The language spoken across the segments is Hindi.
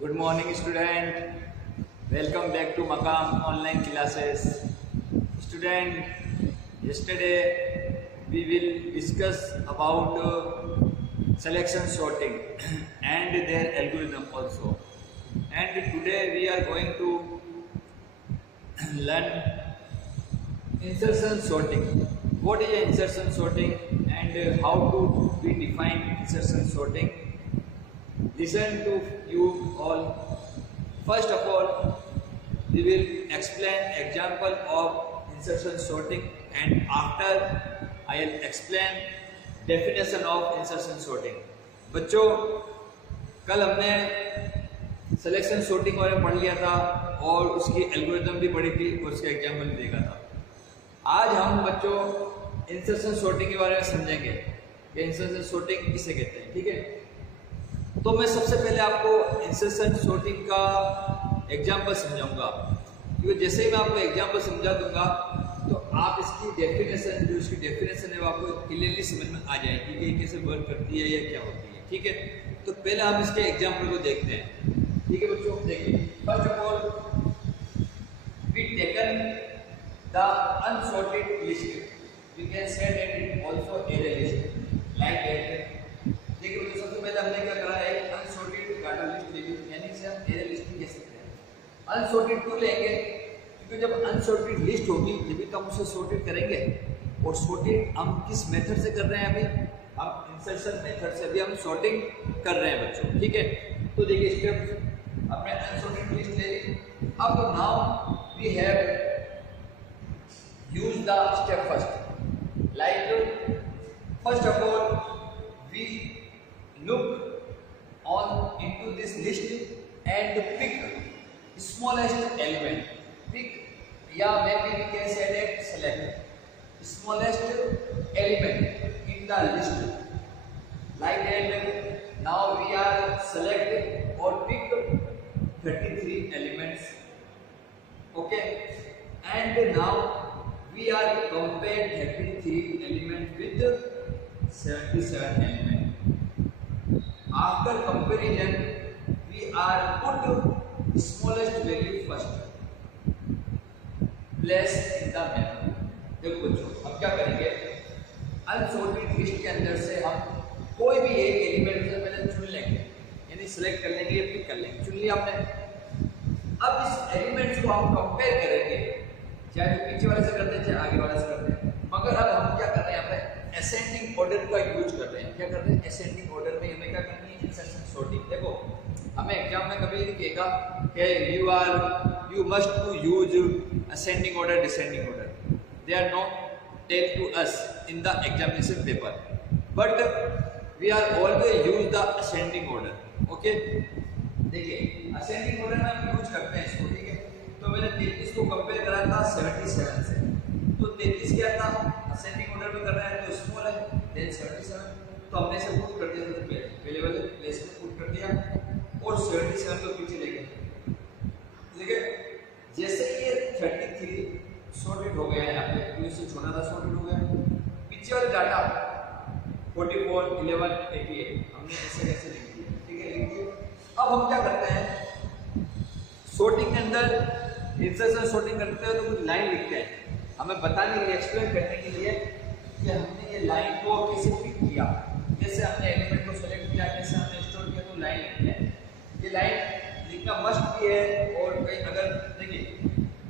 Good morning, student. Welcome back to Maqam online classes. Student, yesterday we will discuss about selection sorting and their algorithm also. And today we are going to learn insertion sorting. What is insertion sorting and how to we define insertion sorting? Listen to you all. First of all, we will explain example of insertion sorting, and after I will explain definition of insertion sorting. बच्चों, कल हमने सिलेक्शन sorting के बारे में पढ़ लिया था और उसकी एल्गोरिथम भी पढ़ी थी और उसका एग्जाम्पल भी देखा था. आज हम बच्चों इंसर्शन sorting के बारे में समझेंगे कि इंसर्शन sorting किसे कहते हैं. ठीक है, तो मैं सबसे पहले आपको इंसर्शन sorting का एग्जाम्पल समझाऊंगा, क्योंकि जैसे ही मैं आपको एग्जाम्पल समझा दूंगा तो आप इसकी डेफिनेशन, जो इसकी डेफिनेशन है वो आपको क्लियरली समझ में आ जाएगी कि कैसे वर्क करती है या क्या होती है. ठीक है, तो पहले हम इसके एग्जाम्पल को देखते हैं. ठीक है बच्चों, देखिए. First of all we taken the unsorted list, we can say that it also array list like that. देखिए बच्चों, सबसे पहले हमने क्या करा है, अनसॉर्टेड डाटा लिस्ट ले ली, यानी से हम एरे लिस्ट भी कह सकते हैं. अनसॉर्टेड क्यों लेंगे? क्योंकि जब अनसॉर्टेड लिस्ट होगी तभी तो हम उसे सॉर्टेड करेंगे. और सॉर्टेड हम किस मेथड से कर रहे हैं? अभी हम इंसर्शन मेथड से अभी हम सॉर्टिंग कर रहे हैं बच्चों. ठीक है, तो देखिए स्टेप हमने अनसॉर्टेड लिस्ट ले ली. अब now we have use the step first. Like first of all we look on into this list and pick smallest element. Pick, yeah, maybe we can say that select smallest element in the list like that. Now we are select or pick 33 elements. Okay, and now we are compare 33 element with 77 element. After comparison, we are put smallest value first. Place in the memory. देखो बच्चों, अब क्या करेंगे? अनसॉर्टेड लिस्ट के अंदर से हम कोई भी एक एलिमेंट से पहले चुन लेंगे, यानी सिलेक्ट कर लेंगे या पिक कर लेंगे. चुन लिया आपने. अब इस एलिमेंट्स को हम कंपेयर करेंगे, चाहे तो पीछे वाले से करते हैं चाहे आगे वाले से करते हैं. मगर अब हम क्या कर रहे हैं? यहाँ पे असेंडिंग ऑर्डर का यूज कर रहे हैं. क्या कर रहे हैं? असेंडिंग ऑर्डर में हमें क्या करनी है? Insertion sorting. देखो, हमें एग्जाम में कभी नहीं कहेगा कि you must to use ascending order, descending order. They are not tell to us in the examination paper, but we are always use the ascending order. Okay, देखिए असेंडिंग ऑर्डर में हम यूज करते हैं इसको. ठीक है, तो मैंने 33 को कंपेयर करा था 77 से. तो 33 क्या था? असेंडिंग ऑर्डर में कर रहा है तो स्मॉल है, देन 77. तो हमने इसे पुट कर दिया, पहले वाले प्लेस पे पुट कर दिया और 77 को पीछे ले गए. ठीक है, जैसे ये 33 सॉर्टेड हो गया है, यहाँ पे तो इससे छोटा था सॉर्टेड हो गया. पीछे वाले डाटा 44, 11, 88 हमने ऐसे कैसे लिख दिया. ठीक है, लिख दिया. अब हम क्या करते हैं? सॉर्टिंग के अंदर इंसर्शन सॉर्टिंग करते हैं तो कुछ लाइन लिखते हैं, हमें बताने के लिए, एक्सप्लेन करने के लिए कि हमने ये लाइन को कैसे पिक किया, कैसे हमने एलिमेंट को सेलेक्ट किया, कैसे हमने स्टोर किया. तो लाइन लिखते हैं. ये लाइन लिखना मस्ट भी है. और कहीं अगर देखिए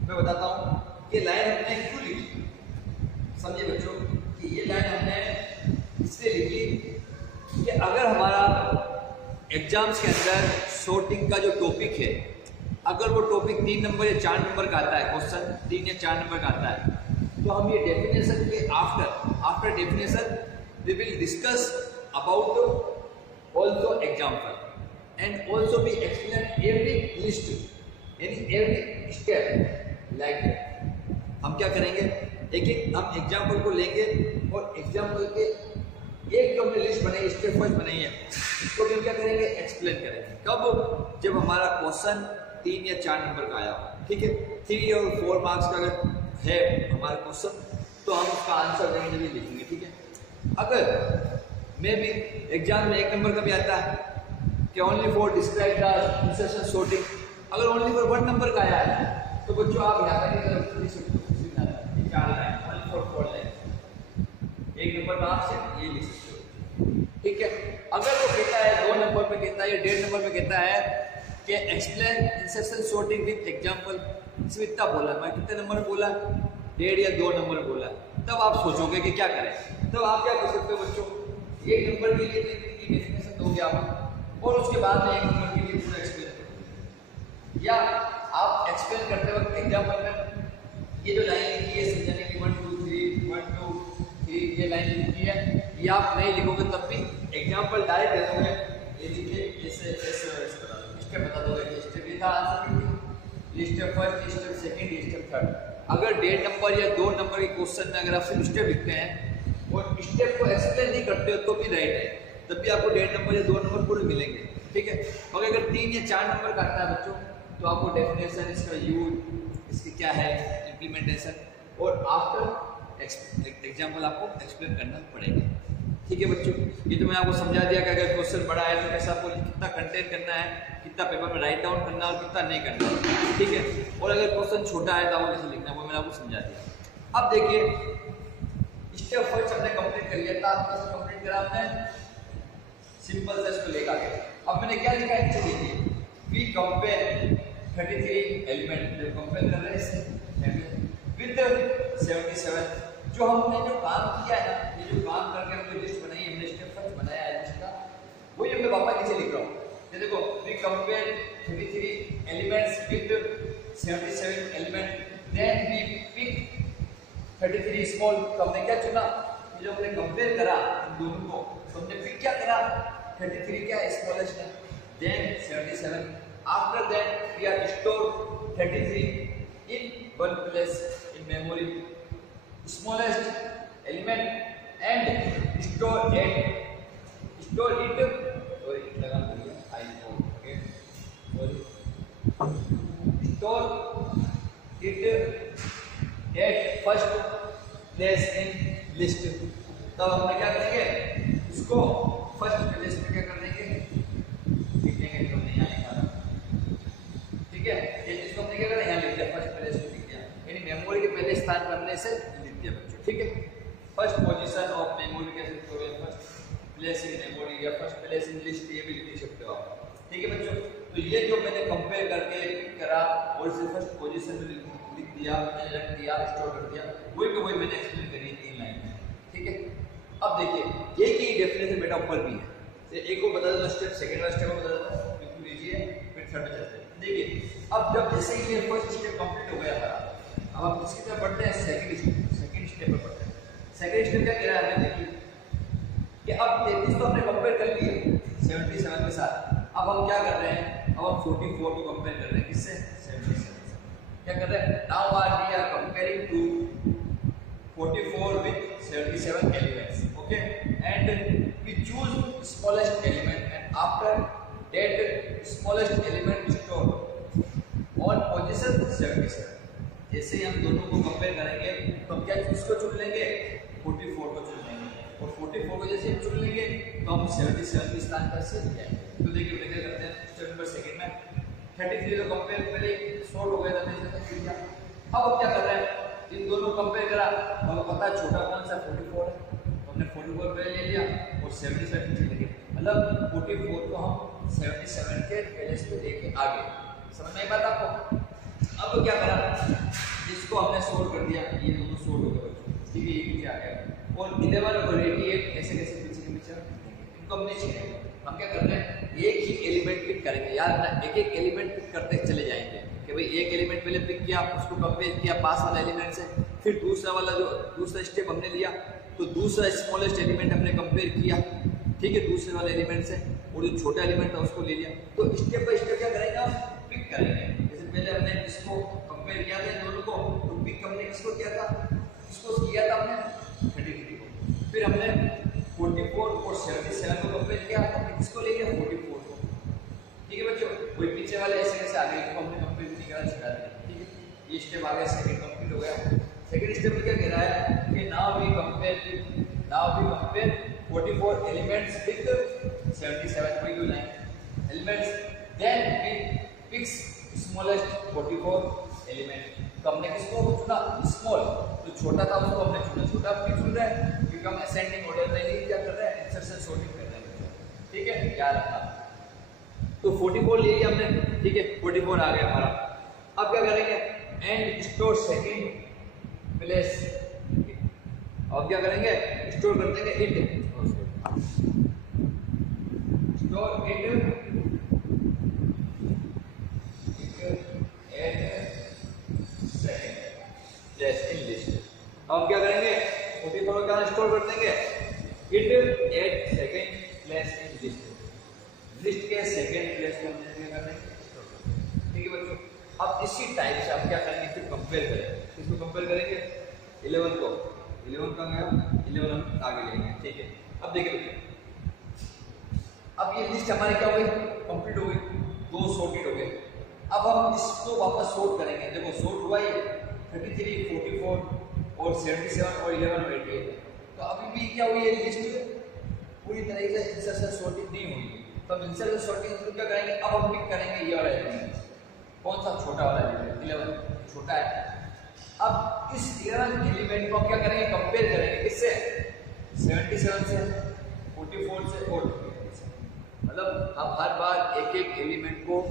मैं बताता हूँ ये लाइन हमने क्यों लिखी. समझिए बच्चों कि ये लाइन हमने इसलिए लिखी कि अगर हमारा एग्जाम्स के अंदर सॉर्टिंग का जो टॉपिक है, अगर वो टॉपिक 3 नंबर या 4 नंबर का आता है, क्वेश्चन 3 या 4 नंबर का आता है, तो हम ये डेफिनेशन के after definition we will discuss about also example and also we explain every list, यानी एवरी स्टेप. लाइक हम क्या करेंगे? एक हम एग्जाम्पल को लेंगे और एग्जाम्पल के एक जो हमने लिस्ट बनाई, स्टेप वाइज बनाई है, इसको भी हम क्या करेंगे? एक्सप्लेन करेंगे. कब? जब हमारा क्वेश्चन 3 या 4 नंबर का आया. ठीक है, 3 और 4 मार्क्स का अगर है हमारा क्वेश्चन तो हम उसका आंसर देंगे जब लिखेंगे. ठीक है, अगर मे भी एग्जाम में 1 नंबर का भी आता है कि only for describe the insertion sorting, अगर ओनली फॉर 1 नंबर का आया है तो बच्चों आप यहाँ पर लिख सकते हो, 4 line only for 4 line, 1 number का आप सिर्फ ये लिख सकते हो, ठीक है। अगर वो कहता है 2 नंबर में कहता है या 1.5 नंबर में कहता है कि explain insertion sorting with example, इसमें इतना बोला, मैं कितने नंबर में बोला, 1.5 या 2 नंबर बोला, तब आप सोचोगे कि क्या करें। तब आप क्या कर सकते हो बच्चों, 1 नंबर के लिए डेफिनेशन दोगे आप और उसके बाद में 1 नंबर के लिए पूरा एक्सप्लेन करोगे, या आप एक्सप्लेन करते वक्त एग्जांपल में ये जो लाइन लिखी है समझाने की 1 2 3 1 2 3 ये लाइन लिखी है, ये आप नहीं लिखोगे तब भी एग्जांपल डायरेक्ट दे दोगे, ये लिखिए ऐसे ऐसे स्टेप बता दोगे, स्टेप ये था आंसर, ये step first, step second, step third. अगर 1.5 नंबर या 2 नंबर के क्वेश्चन में अगर आप सिर्फ स्टेप लिखते हैं और स्टेप को एक्सप्लेन नहीं करते हो तो भी राइट है, तब भी आपको 1.5 नंबर या 2 नंबर पूरे मिलेंगे, ठीक है। मगर अगर 3 या 4 नंबर का आता है बच्चों तो आपको डेफिनेशन, इसका यूज, इसकी क्या है इम्प्लीमेंटेशन और आफ्टर एग्जाम्पल आपको एक्सप्लेन करना पड़ेगा, ठीक है बच्चों। ये तो मैं आपको समझा दिया कि अगर क्वेश्चन बड़ा है तो कैसे आपको कितना कंटेंट करना है, कितना पेपर में राइट डाउन करना है और कितना नहीं करना है, ठीक है। और अगर क्वेश्चन छोटा है तो आपको कैसे लिखना है वो मैंने आपको समझा दिया। अब देखिए स्टेप फर्स्ट हमने कंप्लीट कर लिया था, कंप्लीट करा हमने सिंपल सा इसको लेकर के। अब मैंने क्या लिखा है नीचे देखिए, वी कंपेयर 33 एलिमेंट, जब कंपेयर कर रहे हैं इससे विद 77, जो हमने जो काम किया है ना, ये जो काम करके हमने लिस्ट बनाई है, हमने स्टेप फर्स्ट बनाया है लिस्ट का, वही मैं पापा नीचे लिख रहा हूँ। ये देखो we compare 33 elements with 77 element, then we pick 33 small, तो हमने क्या चुना, ये जो हमने कंपेयर करा इन दोनों को, तो हमने पिक क्या करा, 33 क्या स्मॉलेस्ट है, then 77, after that we are store 33 in one place in memory, smallest element and store it sorry लगा दिया I okay sorry store it at first place in list। तब हमने क्या करेंगे, इसको फर्स्ट प्लेस में क्या कर देंगे, लिख देंगे, तो नहीं आएगा, ठीक है। ये इसको हमने क्या करा, यहाँ लिख दिया, फर्स्ट प्लेस में लिख दिया, यानी मेमोरी के पहले स्थान पर हमने इसे बच्चों, ठीक है। फर्स्ट पोजीशन ऑफ मेमोरी कह सकते हो, फर्स्ट प्लेस इन मेमोरी या फर्स्ट प्लेस इन लिस्ट, ये भी लिख सकते हो आप, ठीक है बच्चों। तो ये जो मैंने कंपेयर करके करा और इसे फर्स्ट पोजीशन में लिख दिया, मैंने रख दिया, स्टोर कर दिया, वही तो वही मैंने एक्सप्लेन करी 3 लाइन में, ठीक है। अब देखिए ये की डेफिनेशन बेटा ऊपर भी है, एक को बता दो स्टेप, सेकंड वाला स्टेप को बता दो, बिल्कुल लीजिए, फिर थर्ड में चलते हैं। देखिए अब जब जैसे ही ये फर्स्ट स्टेप कंप्लीट हो गया था, अब हम इसकी तरफ बढ़ते हैं सेकंड स्टेप पर बढ़ते हैं। सेकंड स्टेप क्या कह रहा है हमें, देखिए कि अब 33 तो हमने कंपेयर कर लिए 77 के साथ, अब हम क्या कर रहे हैं, अब हम 44 को कंपेयर कर रहे हैं, किससे, 77 से। क्या कर रहे हैं, now we are comparing to 44 with 77 elements, okay, and we choose smallest element and after that smallest element store on position 77। जैसे ही हम दोनों को कंपेयर करेंगे तो हम क्या किसको चुन लेंगे, 44 को चुन लेंगे, और 44 को जैसे हम चुन लेंगे तो हम 77 के स्थान पर से जाएंगे। तो देखिए क्या करते हैं, स्टेप नंबर सेकंड में 33 तो कंपेयर पहले सॉर्ट हो गया था, अब हम क्या कर रहे हैं, इन दोनों कंपेयर करा, हमें पता है छोटा कौन सा 44 है, तो हमने 44 पहले ले लिया और 77 नीचे ले लिया, मतलब 44 को हम 77 के प्लेस पे लेके आगे। समझ में आई बात आपको। अब क्या करा, इसको हमने सोल्व कर दिया, ये दोनों सोल्व हो गए, ठीक है, ये पीछे आ गया, और 11 और 88 कैसे कैसे पीछे के पीछे इनको हमने छीने। हम क्या कर रहे हैं, एक ही एलिमेंट पिक करेंगे यार ना, एक एक एलिमेंट पिक करते चले जाएंगे कि भाई एक एलिमेंट पहले पिक किया, उसको कंपेयर किया पास वाला एलिमेंट से, फिर दूसरा वाला जो दूसरा स्टेप हमने लिया तो दूसरा स्मॉलेस्ट एलिमेंट हमने कंपेयर किया, ठीक है, दूसरे वाले एलिमेंट से, और जो छोटा एलिमेंट था उसको ले लिया। तो स्टेप बाय स्टेप क्या करेंगे, हम पिक करेंगे। जैसे पहले हमने इसको कंपेयर किया था इन दोनों को, तो पिक हमने किसको किया था, इसको किया था हमने 33 को, फिर हमने 44 और 77 को कंपेयर किया, हमने किसको ले लिया 44 को, ठीक है बच्चों। वही पीछे वाले ऐसे कैसे आगे इनको हमने कंपेयर नहीं करा, छिड़ा दिया, ठीक है। ये स्टेप आ गया, सेकंड कंप्लीट हो गया। सेकंड स्टेप में क्या कह रहा है कि now we compare 44 elements with 77 by 2 line. छोटा था उसको हमने चुना, छोटा क्यों चुन रहा है क्योंकि हम असेंडिंग ऑर्डर में नहीं क्या कर रहे हैं, इंसर्शन सॉर्टिंग कर रहे हैं। ठीक है, याद रखना। तो 44 ले लिया हमने, ठीक है, 44 आ गया हमारा। अब क्या करेंगे, एंड स्टोर सेकंड प्लेस। अब क्या करेंगे, स्टोर कर देंगे इट, स्टोर इट हम क्या करेंगे, 44 को क्या स्टोर कर देंगे, it at second place in list. List के सेकंड प्लेस पे हमने क्या करना है, स्टोर करना है। ठीक है बच्चों, अब इसी टाइप से हम क्या करेंगे, फिर कंपेयर करेंगे। किसको कंपेयर करेंगे, 11 को, 11 का गया, 11 हम आगे लेंगे। ठीक है, अब देखिए बच्चों, अब ये लिस्ट हमारी क्या हो गई, कंप्लीट हो गई, 2 सॉर्टेड हो गए। अब हम इसको वापस सॉर्ट करेंगे। देखो सॉर्ट हुआ ये 33, 44 और 77 और 11 और 88। तो अभी भी क्या हुई है, लिस्ट पूरी तरीके से इंसर्शन सॉर्टिंग नहीं हुई। तो अब इंसर्शन सॉर्टिंग क्या करेंगे, अब हम पिक करेंगे ये वाला एलिमेंट, कौन सा, छोटा वाला एलिमेंट 11 छोटा है। अब इस 11 एलिमेंट को हम क्या करेंगे, कंपेयर करेंगे किससे, 77 से, 44 से और 23 से। मतलब हम हर बार एक एक एलिमेंट को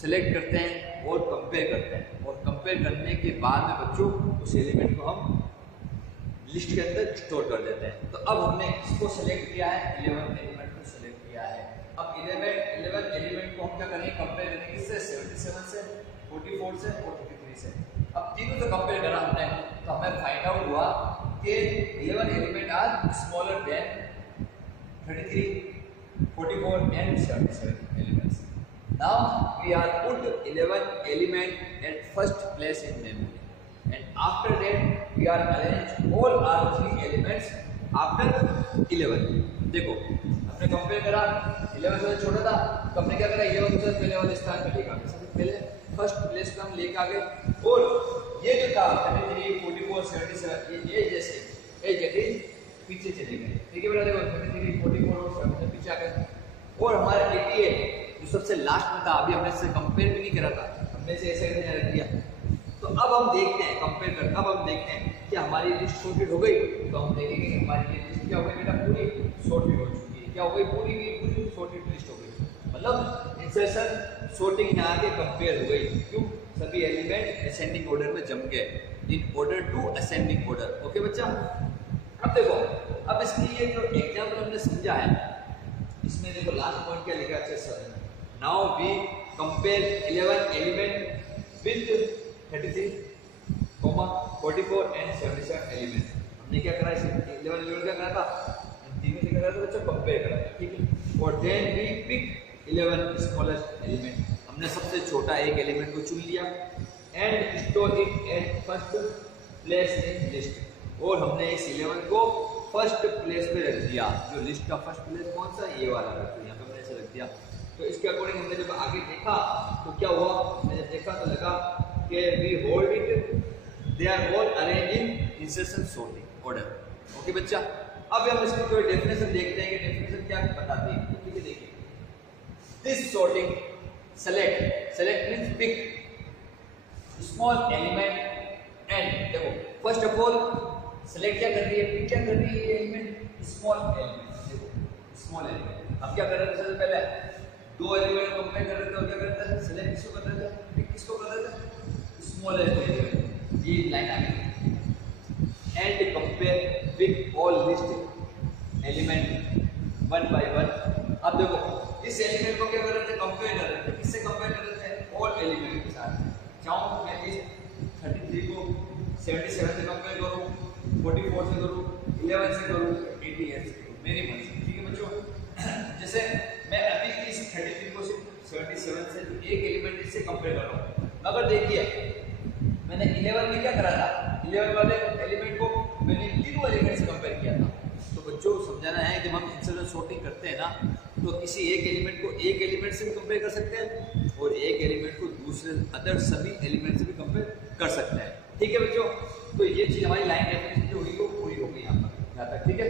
सिलेक्ट करते हैं और कंपेयर करते हैं, और कंपेयर करने के बाद में बच्चों उस एलिमेंट को हम लिस्ट के अंदर स्टोर कर देते हैं। तो अब हमने इसको सिलेक्ट किया है, 11 एलिमेंट को सिलेक्ट किया है। अब 11 एलिमेंट को हम क्या करेंगे, कंपेयर करेंगे किससे, 77 से, 44 से और 33 से। अब तीनों से कंपेयर करा हमने, तो हमें फाइंड आउट हुआ कि 11 element are smaller than 33, 44 and 77 elements. Now we are put 11 element at first place in memory, and after that we are arrange all our 3 elements after 11. देखो हमने कंपेयर करा, 11 से छोटा था तो हमने क्या करा, 11 से पहले वाले स्थान पे लेकर आगे, सबसे पहले फर्स्ट प्लेस पे हम लेकर आगे, और ये जो था 33, 44, 77 ये जैसे एज इट इज पीछे चले गए। ठीक है बेटा, देखो 33, 44 और 77 पीछे आ गए, और हमारा 88 जो सबसे लास्ट में था, अभी हमने इससे कंपेयर भी नहीं करा था, हमने इसे ऐसे रख दिया। तो अब हम देखते हैं, कंपेयर कर, अब हम देखते हैं कि हमारी लिस्ट सॉर्टेड हो गई। तो हम देखेंगे कि हमारी लिस्ट क्या हो गई बेटा, पूरी सॉर्टेड हो चुकी है। क्या हो गई, पूरी की पूरी सॉर्टेड लिस्ट हो गई, मतलब इंसर्शन सॉर्टिंग यहाँ के कंपेयर हो गई। क्यों, सभी एलिमेंट असेंडिंग ऑर्डर में जम गए, in order to ascending order. Okay बच्चा, अब देखो, अब इसके लिए जो एग्जाम्पल हमने समझा है, इसमें देखो लास्ट पॉइंट क्या लिखा है अच्छे से, now we compare 11 element with 33, 44 and 77 elements। हमने क्या करा, इसे 11 एलिमेंट क्या करा था, इन तीनों से करा था बच्चों, कंपेयर करा था। ठीक है, और then we pick 11 smallest element, हमने सबसे छोटा एक एलिमेंट को चुन लिया, and store it at first place in list, और हमने इस 11 को फर्स्ट प्लेस पे रख दिया। जो लिस्ट का फर्स्ट प्लेस कौन सा, ये वाला रख दिया, यहाँ पे हमने ऐसे रख दिया। तो इसके अकॉर्डिंग हमने जब आगे देखा तो क्या हुआ, मैंने देखा तो लगा कि we hold it, they are all arrange in insertion sorting order. Okay बच्चा, अब हम इसकी कोई डेफिनेशन देखते हैं कि डेफिनेशन क्या बताती है। तो ठीक है, देखिए, this sorting select means pick small element, and देखो फर्स्ट ऑफ ऑल सेलेक्ट क्या कर रही है, पिक क्या कर रही है, एलिमेंट स्मॉल एलिमेंट। देखो स्मॉल एलिमेंट, हम क्या कर रहे थे, सबसे पहले 2 एलिमेंट को कंपेयर कर रहे थे, और क्या करते हैं, सिलेक्ट किसको कर रहे थे, पिक किसको कर रहे थे, स्मॉलेस्ट एलिमेंट। ये लाइन आ गई, and compare with all list element 1 by 1। अब देखो इस एलिमेंट को क्या कर रहे थे, कंपेयर कर रहे थे, किससे कंपेयर कर रहे थे, ऑल एलिमेंट के साथ। चाहूँ मैं इस 33 को 77 से कंपेयर करूँ, 44 से करूँ, 11 से करूँ, 88 से करूँ, मेरी मर्जी। ठीक है बच्चों, जैसे मैं अभी इस 33 को सिर्फ 77 से एक एलिमेंट इससे कंपेयर कर रहा हूँ, मगर देखिए मैंने 11 में क्या करा था, 11 वाले एलिमेंट को मैंने तीनों एलिमेंट से कंपेयर किया था। तो बच्चों समझाना है, जब हम इंसर्शन सॉर्टिंग करते हैं ना, तो किसी एक एलिमेंट को एक एलिमेंट से भी कंपेयर कर सकते हैं, और एक एलिमेंट को दूसरे अदर सभी एलिमेंट से भी कंपेयर कर सकते हैं। ठीक है बच्चों, तो ये चीज हमारी लाइन डेफिनेशन जो हुई वो पूरी हो गई यहाँ पर, यहाँ तक। ठीक है,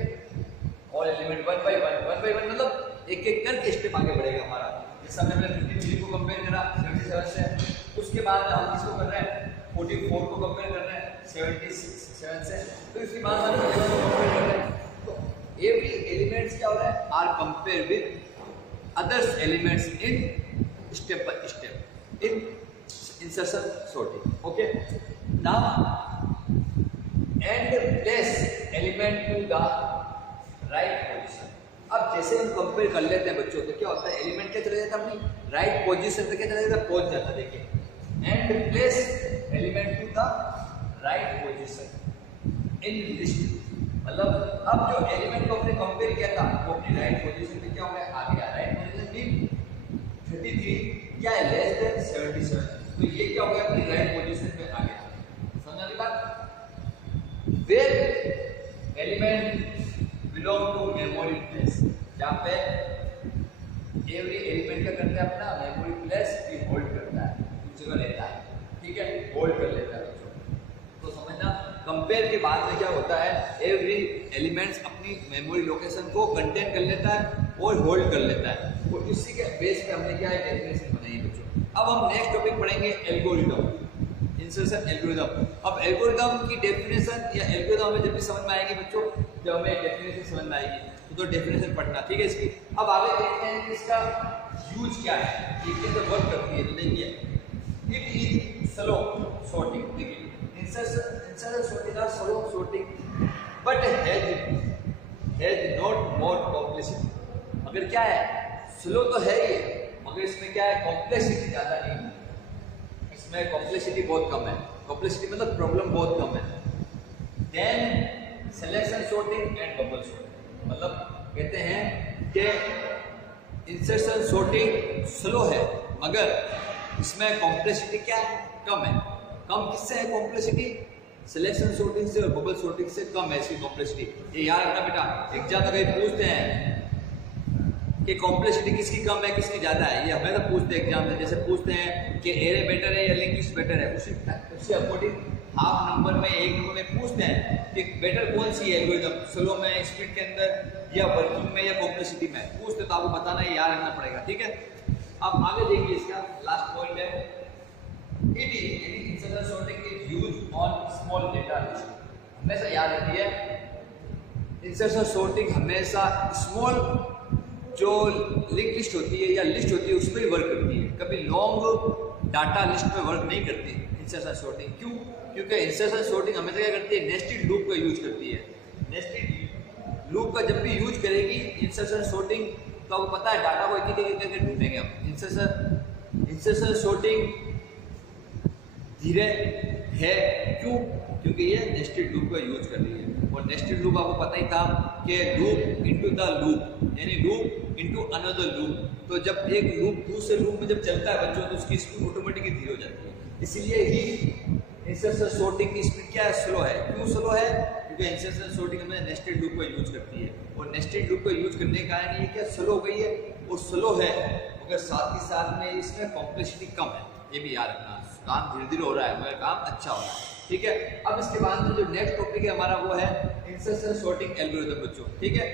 ऑल एलिमेंट 1 by 1 मतलब एक एक करके स्टेप आगे बढ़ेगा हमारा। जैसे हमने 33 को कंपेयर करा 77 से, उसके बाद हम किसको कर रहे हैं, 44 को कंपेयर कर रहे हैं, 77 से, तो इसके बाद हम कंपेयर कर रहे हैं। तो एवरी एलिमेंट्स क्या हो रहा है, are compare with others elements in step by step in insertion sorting. Okay, now and place element to the right position. अब जैसे हम कंपेयर कर लेते हैं बच्चों, तो क्या होता है, एलिमेंट क्या चला जाता है अपनी राइट पोजीशन पे, क्या चला जाता है, पहुंच जाता है। देखिए, and place element to the right position in list, मतलब अब जो एलिमेंट को हमने कंपेयर किया था वो अपनी राइट पोजीशन पे क्या हो गया, आ गया। राइट पोजीशन भी 33 क्या है, लेस देन 77, तो ये क्या हो गया, अपनी राइट पोजीशन पे आ गया। समझ की बात। Where element belong to memory place, जहाँ पे एवरी एलिमेंट क्या करता है, अपना मेमोरी प्लेस भी होल्ड करता है, कुछ जगह लेता है, ठीक है, होल्ड कर लेता है। तो समझना, कंपेयर के बाद में क्या होता है, एवरी एलिमेंट्स अपनी मेमोरी लोकेशन को कंटेन कर लेता है और होल्ड कर लेता है, और इसी के बेस पे हमने क्या है, डेफिनेशन बनाई है बच्चों। अब हम नेक्स्ट टॉपिक पढ़ेंगे एल्गोरिदम, इंसर्शन एल्गोरिदम। अब एल्गोरिदम की डेफिनेशन या एल्गोरिदम हमें जब भी समझ में आएगी बच्चों, जब हमें डेफिनेशन समझ में आएगी तो डेफिनेशन पढ़ना, ठीक है इसकी। अब आगे देखते हैं कि इसका यूज क्या है, ये कैसे वर्क करती है। तो देखिए, इट इज स्लो सॉर्टिंग। देखिए, insertion sorting are slow sorting but has not more complexity. अगर क्या है, स्लो तो है ही, मगर इसमें क्या है, कॉम्प्लेक्सिटी ज्यादा नहीं है, इसमें कॉम्प्लेक्सिटी बहुत कम है। कॉम्प्लेक्सिटी मतलब प्रॉब्लम बहुत कम है। Then selection sorting and bubble sorting, मतलब कहते हैं कि इंसर्शन सॉर्टिंग स्लो है मगर इसमें कॉम्प्लेक्सिटी क्या है, कम है। कम किससे है कॉम्प्लेक्सिटी, सिलेक्शन सॉर्टिंग से और बबल सॉर्टिंग से कम है इसकी कॉम्प्लेक्सिटी। ये याद रखना बेटा, एग्जाम में कहीं पूछते हैं कि कॉम्प्लेक्सिटी किसकी कम है किसकी ज्यादा है, ये हमें तो पूछते हैं एग्जाम में। जैसे पूछते हैं कि एरे बेटर है या लिंक लिस्ट बेटर है, उससे अकॉर्डिंग हाफ नंबर में, एक नंबर में पूछते हैं कि बेटर कौन सी है एल्गोरिदम, स्लो में, स्पीड के अंदर, या वर्किंग में, या कॉम्प्लेक्सिटी में पूछते, तो आपको बताना है, याद रखना पड़ेगा, ठीक है। अब आगे देखिए, इसका लास्ट पॉइंट है, it is insertion sorting is used on small data list. हमेशा याद रखिए, इंसर्शन सॉर्टिंग हमेशा स्मॉल जो लिंक लिस्ट होती है या लिस्ट होती है उस पर वर्क करती है, कभी लॉन्ग डाटा लिस्ट पे वर्क नहीं करती इंसर्शन सॉर्टिंग। क्यों? क्योंकि इंसर्शन सॉर्टिंग हमेशा क्या करती है, नेस्टेड लूप का यूज करती है। नेस्टेड लूप का जब भी यूज करेगी इंसर्शन सॉर्टिंग, तो आपको पता है डाटा को एक एक करके ढूंढेंगे हम। इंसर्शन सॉर्टिंग धीरे है, क्यों? क्योंकि ये नेस्टेड लूप का यूज कर रही है, और नेस्टेड लूप आपको पता ही था कि लूप इनटू द लूप, यानी लूप इनटू अनदर लूप। तो जब एक लूप दूसरे लूप में जब चलता है बच्चों, तो उसकी स्पीड ऑटोमेटिकली धीरे हो जाती है। इसीलिए ही इंसर्शन सॉर्टिंग की स्पीड क्या है, स्लो है। क्यों स्लो है? क्योंकि इंसर्शन सॉर्टिंग में नेस्टेड लूप का यूज करती है, और नेस्टेड लूप का यूज करने के कारण ये क्या स्लो हो गई है, और स्लो है मगर साथ ही साथ में इसमें कॉम्प्लेक्सिटी कम है। ये भी याद रखना, काम धीरे धीरे हो रहा है मगर काम अच्छा हो रहा है, ठीक है। अब इसके बाद में जो नेक्स्ट टॉपिक है हमारा वो है इंसर्शन सॉर्टिंग एल्गोरिथम बच्चों, ठीक है।